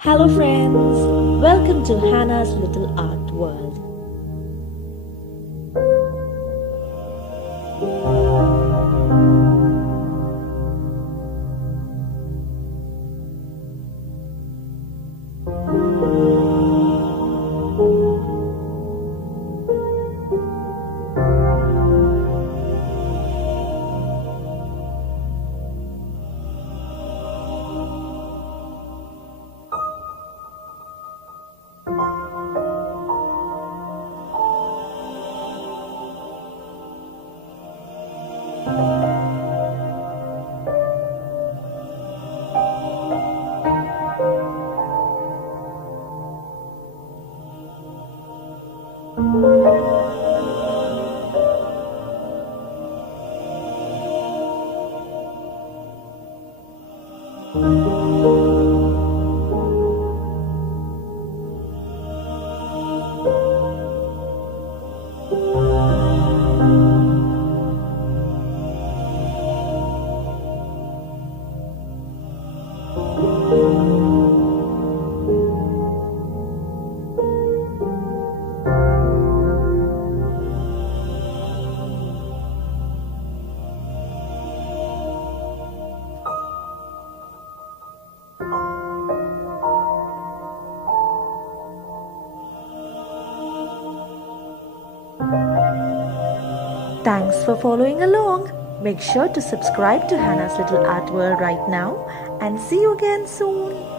Hello, friends! Welcome to Hannah's Little Art World. Thanks for following along. Make sure to subscribe to Hannah's Little Art World right now and see you again soon.